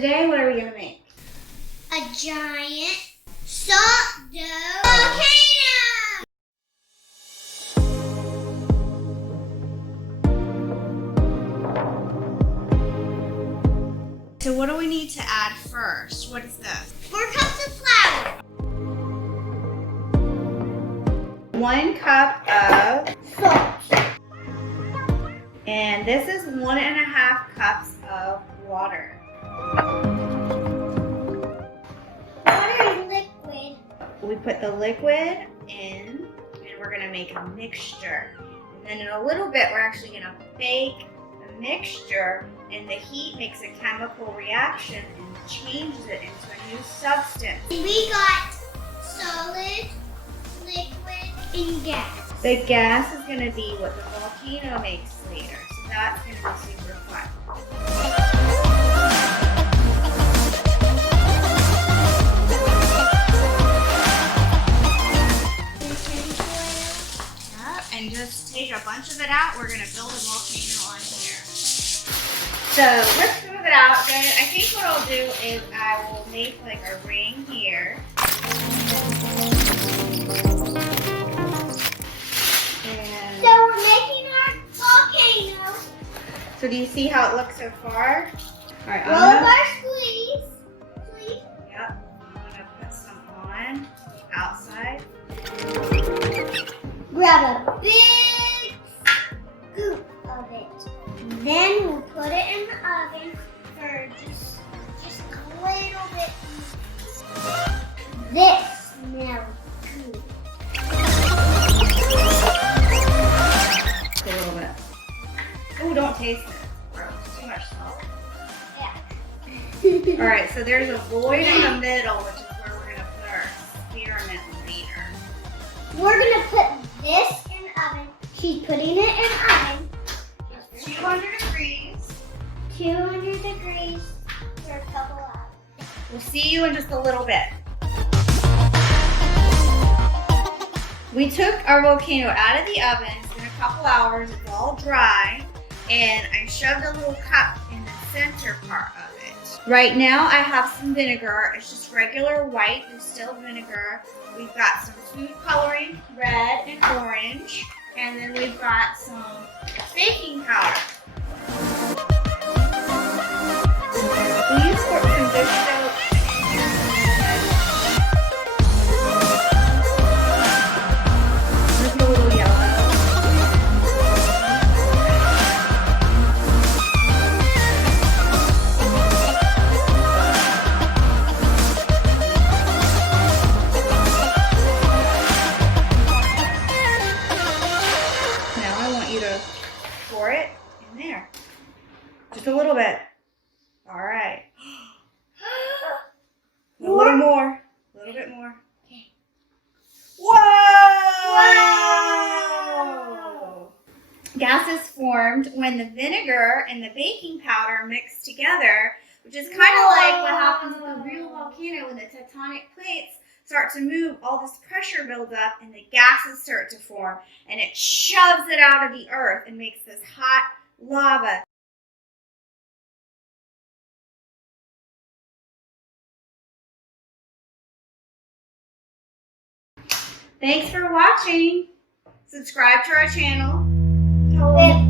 today, what are we going to make? A giant salt dough volcano! So what do we need to add first? What is this? 4 cups of flour. 1 cup of Salt. And this is 1.5 cups of water. Water is liquid. We put the liquid in, and we're gonna make a mixture. And then in a little bit, we're actually gonna bake the mixture, and the heat makes a chemical reaction and changes it into a new substance. We got solid, liquid, and gas. The gas is gonna be what the volcano makes later, so that's gonna be super fun. And just take a bunch of it out. We're gonna build a volcano on here. So let's move it out. Then I think what I'll do is I will make like a ring here. And So we're making our volcano. so do you see how it looks so far? All right, Roll our squeeze. Please. Yep. I'm gonna put some on the outside. Grab a big scoop of it. Then we'll put it in the oven for just a little bit. This smells good. Just a little bit. Oh, don't taste it. Gross. Too much salt. Yeah. All right, so there's a void in the middle, which is where we're gonna put our experiment later. We're gonna put this in the oven. She's putting it in the oven. 200 degrees. 200 degrees for a couple hours. We'll see you in just a little bit. We took our volcano out of the oven. It's been a couple hours. It's all dry. And I shoved a little cup in the center part of it. Right now I have some vinegar. It's just regular white distilled vinegar. We've got some food coloring, red and orange. And then we've got some baking powder. Will you squirt some dish soap? Look at a little yellow. Now I want you to pour it in there. Just a little bit. All right. A little more. A little bit more. Okay. Whoa! Wow! Gas is formed when the vinegar and the baking powder mix together, which is kind of like what happens with a real volcano when the tectonic plates start to move. All this pressure builds up and the gases start to form, and it shoves it out of the earth and makes this hot lava. Thanks for watching. Subscribe to our channel. Tell them